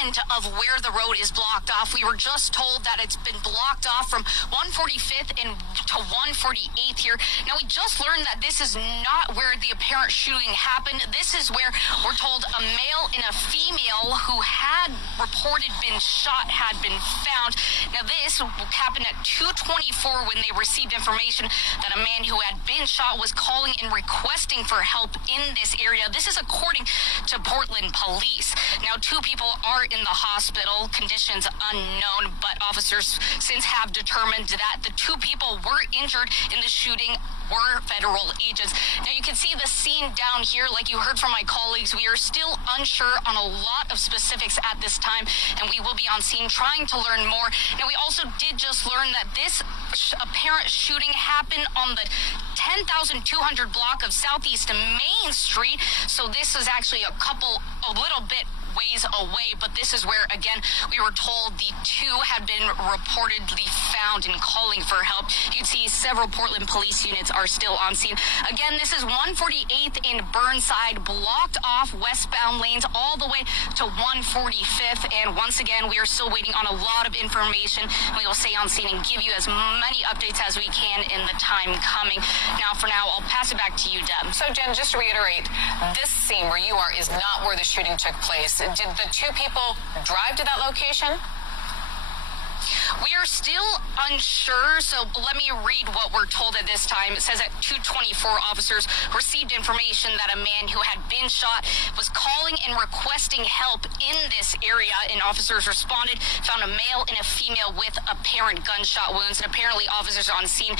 end of where the road is blocked off. We were just told that it's been blocked off from 145th and to 148th here. Now, we just learned that this is not where the apparent shooting happened. This is where we're told a male and a female who had reported been shot had been found. Now, this happened at 2:24 when they received information that a man who had been shot was calling and requesting for help in this area. This is according to Portland police. Now, 2 people are in the hospital, conditions unknown, but officers since have determined that the 2 people were injured in the shooting were federal agents. Now, you can see the scene down here. Like you heard from my colleagues, we are still unsure on a lot of specifics at this time, and we will be on scene trying to learn more. Now, we also did just learn that this apparent shooting happened on the 10,200 block of Southeast Main Street. So this is actually a little bit ways away, but this is where, again, we were told the 2 had been reportedly found and calling for help. You can see several Portland police units are still on scene. Again, this is 148th in Burnside, blocked off westbound lanes all the way to 145th. And once again, we are still waiting on a lot of information. We will stay on scene and give you as many updates as we can in the time coming. Now, for now, I'll pass it back to you, Deb. So, Jen, just to reiterate, this scene where you are is not where the shooting took place. Did the 2 people drive to that location? We are still unsure, so let me read what we're told at this time. It says at 2:24, officers received information that a man who had been shot was calling and requesting help in this area, and officers responded, found a male and a female with apparent gunshot wounds, and apparently officers on scene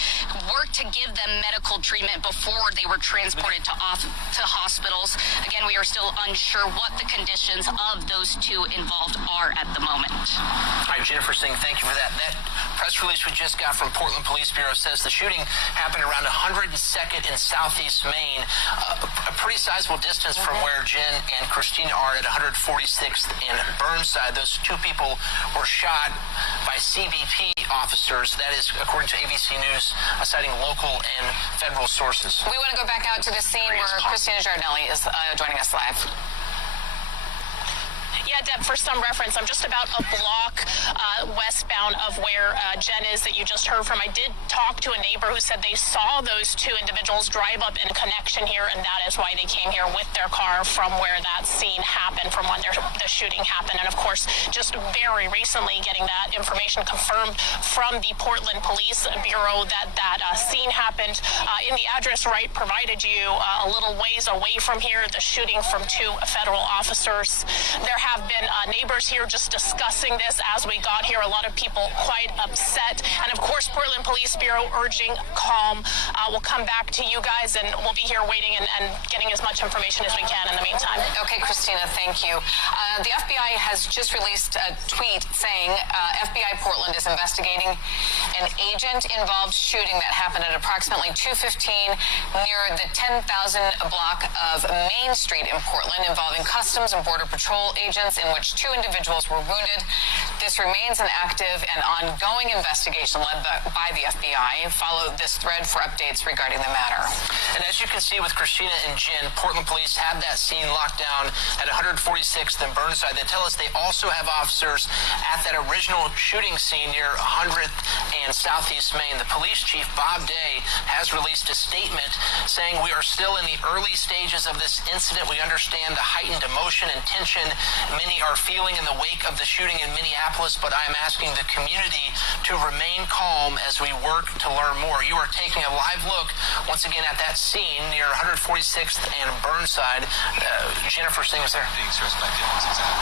worked to give them medical treatment before they were transported to hospitals. Again, we are still unsure what the conditions of those 2 involved are at the moment. All right, Jennifer Singh, thank you for that. That press release we just got from Portland Police Bureau says the shooting happened around 102nd in Southeast Main, a pretty sizable distance from where Jen and Christina are at 146th and Burnside. Those 2 people were shot by CBP officers. That is according to ABC News, citing local and federal sources. We want to go back out to the scene where Christina Giardinelli is joining us live. Yeah, Deb, for some reference, I'm just about a block westbound of where Jen is that you just heard from. I did talk to a neighbor who said they saw those 2 individuals drive up in connection here, and that is why they came here with their car from where that scene happened, from when the shooting happened. And, of course, just very recently getting that information confirmed from the Portland Police Bureau that scene happened in the address right provided you a little ways away from here, the shooting from 2 federal officers. There have been neighbors here just discussing this as we got here. A lot of people quite upset. And, of course, Portland Police Bureau urging calm. We'll come back to you guys, and we'll be here waiting and getting as much information as we can in the meantime. Okay, Christina, thank you. The FBI has just released a tweet saying FBI Portland is investigating an agent-involved shooting that happened at approximately 2:15 near the 10,000 block of Main Street in Portland, involving Customs and Border Patrol agents, in which 2 individuals were wounded. This remains an active and ongoing investigation led by the FBI. Follow this thread for updates regarding the matter. And as you can see with Christina and Jen, Portland police have that scene locked down at 146th and Burnside. They tell us they also have officers at that original shooting scene near 100th and Southeast Main. The police chief, Bob Day, has released a statement saying we are still in the early stages of this incident. We understand the heightened emotion and tension many are feeling in the wake of the shooting in Minneapolis, but I am asking the community to remain calm as we work to learn more. You are taking a live look once again at that scene near 146th and Burnside. Jennifer Singh is there.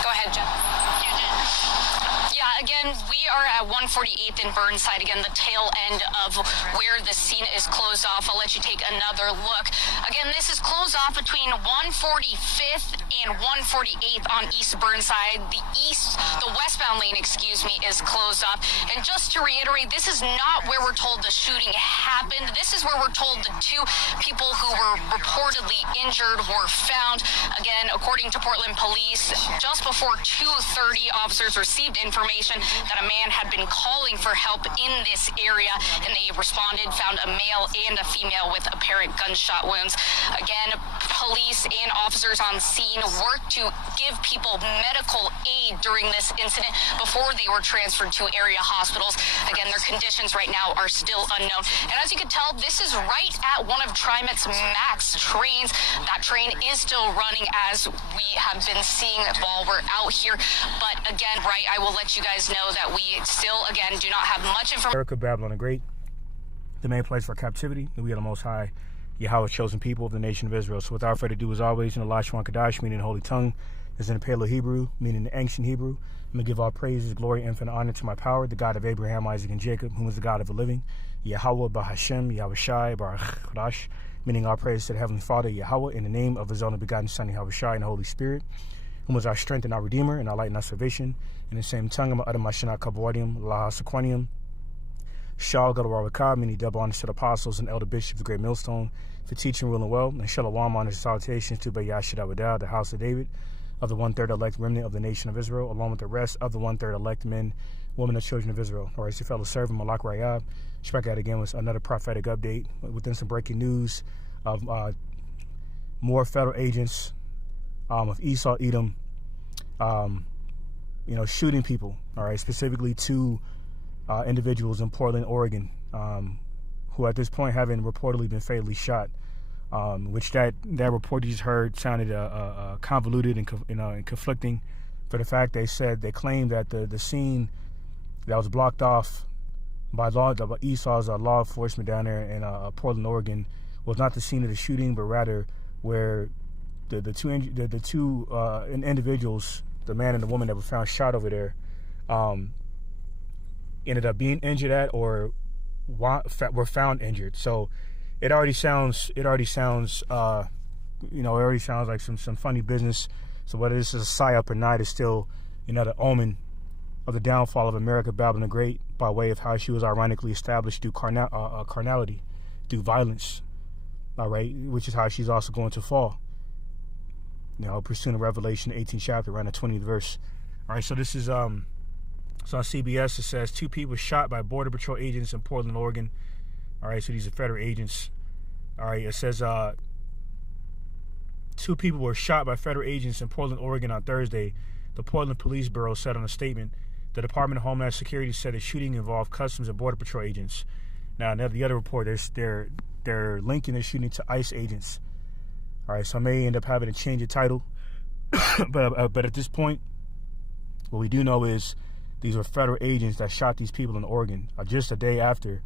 Go ahead, Jen. Yeah, again, we are at 148th and Burnside. Again, the tail end of where the scene is closed off. I'll let you take another look. Again, this is closed off between 145th and 148th on East Burnside. The westbound lane, is closed off. And just to reiterate, this is not where we're told the shooting happened. This is where we're told the 2 people who were reportedly injured were found. Again, according to Portland police, just before 2:30, officers received information that a man had been calling for help in this area, and they responded, found a male and a female with apparent gunshot wounds. Again, police and officers on scene worked to give people medical aid during this incident before they were transferred to area hospitals. Again, their conditions right now are still unknown. And as you can tell, this is right at one of TriMet's MAX trains. That train is still running as we have been seeing while we're out here. But again, right, I will let you guys know that we still, again, do not have much information. America, Babylon the Great, the main place for captivity, and we are the Most High, Yahweh's chosen people of the nation of Israel. So without further ado, as always, in the Lashon Kadash, meaning the Holy Tongue, is in the Paleo Hebrew, meaning the ancient Hebrew. I'm going to give all praises, glory, infinite honor to my power, the God of Abraham, Isaac, and Jacob, whom is the God of the living, Yahweh Bahashem, Yahweh Shai, Baruch Kadash, meaning our praise to the Heavenly Father, Yahweh, in the name of His only begotten Son, Yahweh Shai, and the Holy Spirit, whom is our strength and our Redeemer, and our light and our salvation. In the same tongue, I'm utter my Shana Kabawadium, Laha Sequanium, Shal Gadawarakah, meaning double honors to the apostles and elder bishops of the great millstone, for teaching, ruling well, and Shalom honors and salutations to Bayashid Awadah, the house of David, of the 1/3 elect remnant of the nation of Israel, along with the rest of the 1/3 elect men, women, and children of Israel. All right, so fellow servant Malak Rayab, back out again with another prophetic update within some breaking news of more federal agents of Esau, Edom, shooting people. All right, specifically two individuals in Portland, Oregon, who at this point haven't reportedly been fatally shot. Which that report you just heard sounded convoluted and conflicting. For the fact they claimed that the scene that was blocked off by Esau's law enforcement down there in Portland, Oregon, was not the scene of the shooting, but rather where the two individuals, the man and the woman that were found shot over there, ended up being injured at or were found injured. So it already sounds like some funny business. So whether this is a psyop or not is still another omen of the downfall of America, Babylon the Great, by way of how she was ironically established through carnality, through violence. All right, which is how she's also going to fall. Pursuing Revelation 18th chapter, around the 20th verse. All right, so this is so on CBS it says 2 people shot by Border Patrol agents in Portland, Oregon. All right, so these are federal agents. All right, it says 2 people were shot by federal agents in Portland, Oregon on Thursday. The Portland Police Bureau said on a statement. The Department of Homeland Security said the shooting involved Customs and Border Patrol agents. Now the other report, they're linking the shooting to ICE agents. All right, so I may end up having to change the title, but at this point, what we do know is these were federal agents that shot these people in Oregon just a day after.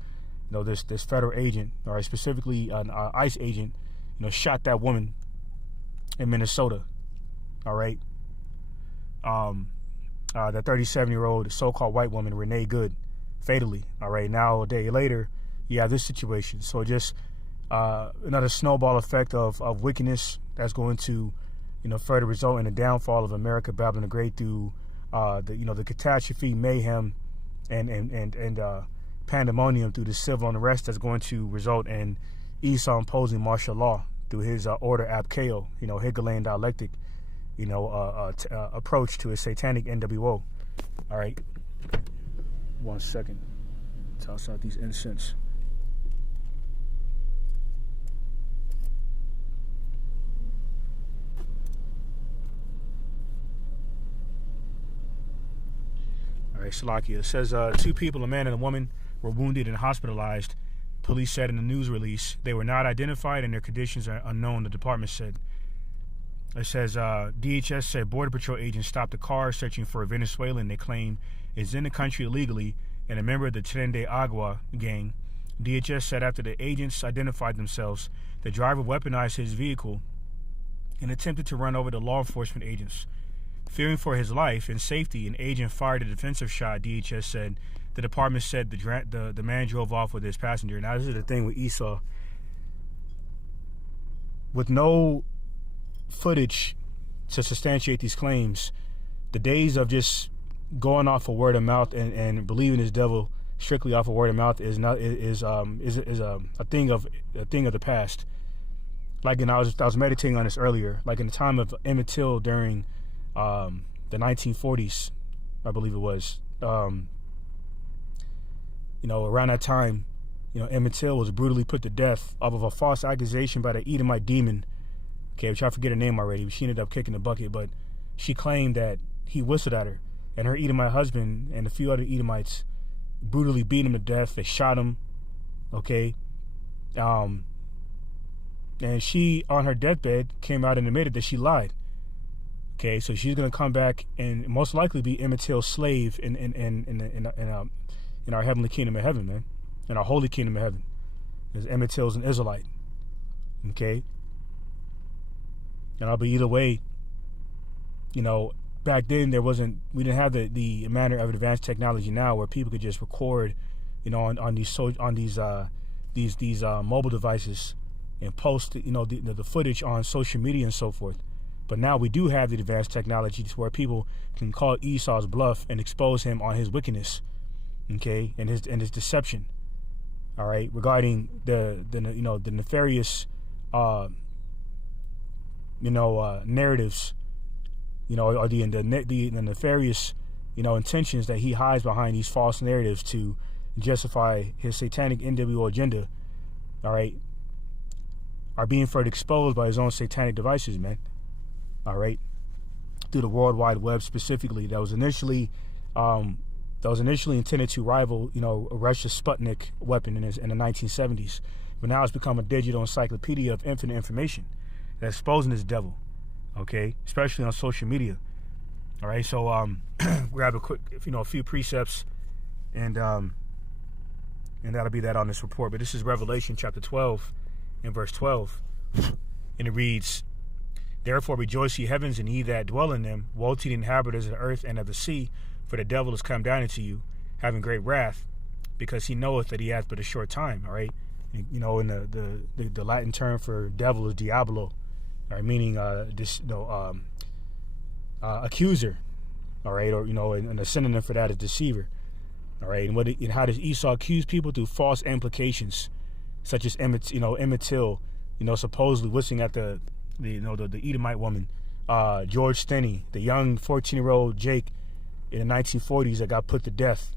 This federal agent, all right, specifically an ICE agent, shot that woman in Minnesota. All right, that 37-year-old so-called white woman, Renee Good, fatally. All right, now a day later, you have this situation. So just another snowball effect of wickedness that's going to, further result in the downfall of America, Babylon the Great, through the catastrophe, mayhem, and pandemonium through the civil unrest that's going to result in Esau imposing martial law through his order Abkeo, Hegelian dialectic, approach to his satanic NWO. All right, 1 second. Toss out these incense. All right, Salakia. It says 2 people, a man and a woman, were wounded and hospitalized. Police said in a news release they were not identified and their conditions are unknown, the department said. It says DHS said Border Patrol agents stopped a car searching for a Venezuelan they claim is in the country illegally and a member of the Tren de Agua gang. DHS said after the agents identified themselves, the driver weaponized his vehicle and attempted to run over the law enforcement agents. Fearing for his life and safety, an agent fired a defensive shot, DHS said. The department said the man drove off with his passenger. Now, this is the thing with Esau. With no footage to substantiate these claims, the days of just going off of word of mouth and believing this devil strictly off of word of mouth is a thing of the past. Like, I was meditating on this earlier. Like in the time of Emmett Till during the 1940s, I believe it was. Around that time, Emmett Till was brutally put to death off of a false accusation by the Edomite demon, Okay, which I forget her name already. She ended up kicking the bucket, but she claimed that he whistled at her, and her Edomite husband and a few other Edomites brutally beat him to death. They shot him. Okay, and she, on her deathbed, came out and admitted that she lied. Okay, so she's gonna come back and most likely be Emmett Till's slave in our heavenly kingdom of heaven, man, in our holy kingdom of heaven. Because Emmett Till's an Israelite. Okay, and I'll be either way. You know, back then we didn't have the manner of advanced technology now where people could just record, you know, on these mobile devices and post, you know, the footage on social media and so forth. But now we do have the advanced technology where people can call Esau's bluff and expose him on his wickedness, okay, and his deception. All right, regarding the nefarious narratives, you know, or the nefarious, you know, intentions that he hides behind these false narratives to justify his satanic NWO agenda, all right, are being further exposed by his own satanic devices, man. All right, through the World Wide Web specifically, that was initially intended to rival, you know, Russia's Sputnik weapon in the 1970s, but now it's become a digital encyclopedia of infinite information that's exposing this devil. Okay, especially on social media. All right, so grab a few precepts, and that'll be that on this report. But this is Revelation chapter 12 and verse 12, and it reads, "Therefore rejoice, ye heavens, and ye that dwell in them. Woe to the inhabitants of the earth and of the sea, for the devil is come down into you, having great wrath, because he knoweth that he hath but a short time." All right, and, you know, in the Latin term for devil is diabolo, all right, meaning accuser. All right, or, you know, and a synonym for that is deceiver. All right, and how does Esau accuse people? Through false implications, such as Emmett Till, you know, supposedly whistling at the Edomite woman, George Stinney, the young 14-year-old Jake in the 1940s that got put to death,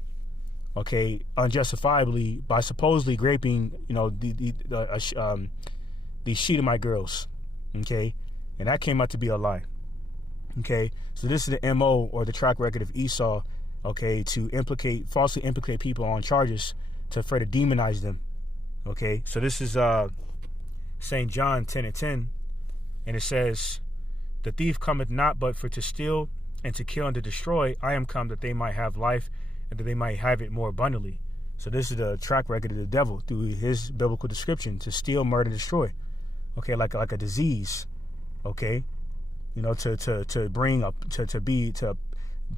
okay, unjustifiably by supposedly raping, you know, the Shedemite girls, okay, and that came out to be a lie. Okay, so this is the MO or the track record of Esau, okay, to falsely implicate people on charges to further demonize them. Okay, so this is St. John 10:10, and it says, "The thief cometh not but for to steal and to kill and to destroy. I am come that they might have life and that they might have it more abundantly." So this is the track record of the devil through his biblical description: to steal, murder, destroy. Okay, like a disease. Okay, you know, to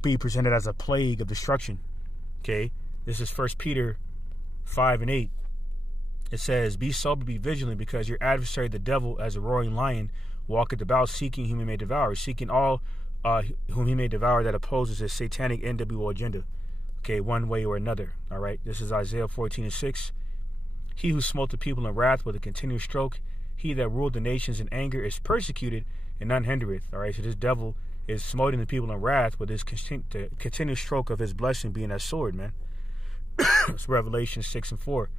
be presented as a plague of destruction. Okay, this is 1 Peter 5:8. It says, "Be sober, be vigilant, because your adversary, the devil, as a roaring lion, walketh about, seeking whom he may devour," seeking all whom he may devour that opposes his satanic NWO agenda. Okay, one way or another. All right, this is Isaiah 14:6. "He who smote the people in wrath with a continual stroke, he that ruled the nations in anger, is persecuted, and none hindereth." All right, so this devil is smoting the people in wrath with his continuous stroke of his blessing being that sword, man. It's Revelation 6:4.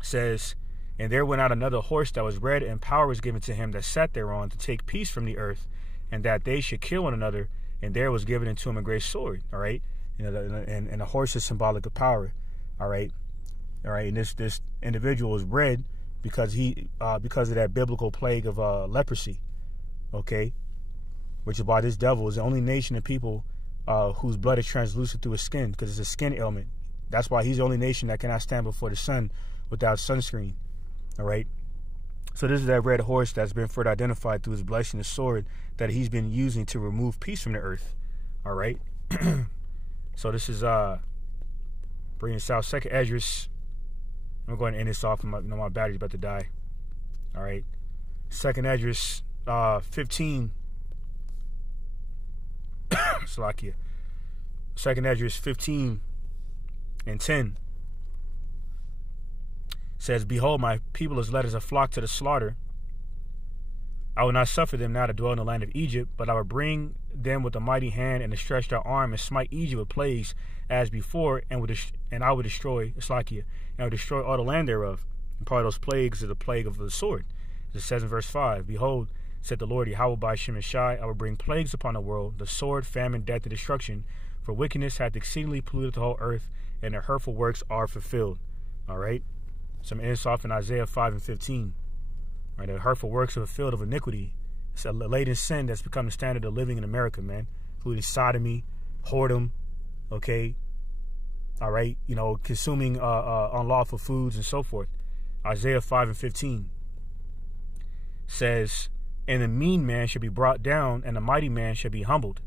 Says, "And there went out another horse that was red, and power was given to him that sat thereon to take peace from the earth, and that they should kill one another. And there was given unto him a great sword." All right, you know, and a horse is symbolic of power. All right, and this individual is red because of that biblical plague of leprosy. Okay, which is why this devil is the only nation of people whose blood is translucent through his skin, because it's a skin ailment. That's why he's the only nation that cannot stand before the sun without sunscreen. All right, so this is that red horse that's been further identified through his blessing, the sword that he's been using to remove peace from the earth. All right, so this is bringing us out 2nd Esdras. I'm going to end this off. My battery's about to die. All right, 2nd Esdras 15. Slovakia. 2nd Esdras 15:10 says, "Behold, my people is led as a flock to the slaughter. I will not suffer them now to dwell in the land of Egypt, but I will bring them with a mighty hand and a stretched out arm, and smite Egypt with plagues as before, and I will destroy Slovakia, and I will destroy all the land thereof." And part of those plagues is the plague of the sword. It says in verse 5, Behold, said the Lord Yahweh by Shem and Shai, I will bring plagues upon the world, the sword, famine, death, and destruction, for wickedness hath exceedingly polluted the whole earth, and their hurtful works are fulfilled. All right? Some ends off in Isaiah 5 and 15. All right, the hurtful works are fulfilled of iniquity. It's a latent sin that's become the standard of living in America, man, including sodomy, whoredom, okay? All right, you know, consuming unlawful foods and so forth. Isaiah 5 and 15 says, And the mean man shall be brought down, and the mighty man shall be humbled.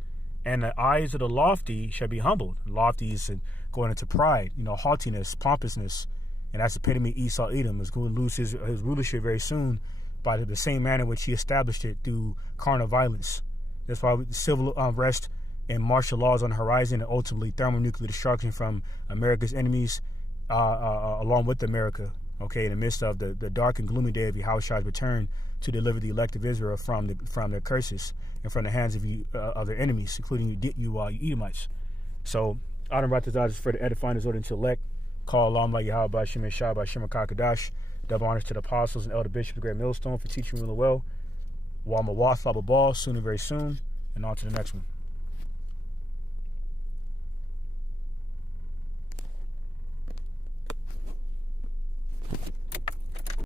And the eyes of the lofty shall be humbled. Lofty is going into pride, you know, haughtiness, pompousness. And that's the epitome of Esau Edom. Is going to lose his rulership very soon by the same manner in which he established it through carnal violence. That's why civil unrest and martial laws on the horizon, and ultimately thermonuclear destruction from America's enemies along with America, okay, in the midst of the dark and gloomy day of Yahushua's return to deliver the elect of Israel from their curses and from the hands of their enemies, including you Edomites. So, Adam Ratazah is for the edifying his order to elect. Call Alam by Yahweh by Shem and Shai by Shem Kakadash. Double honors to the apostles and elder bishop, the great millstone, for teaching me well. Walma Wath, Ball, soon and very soon. And on to the next one.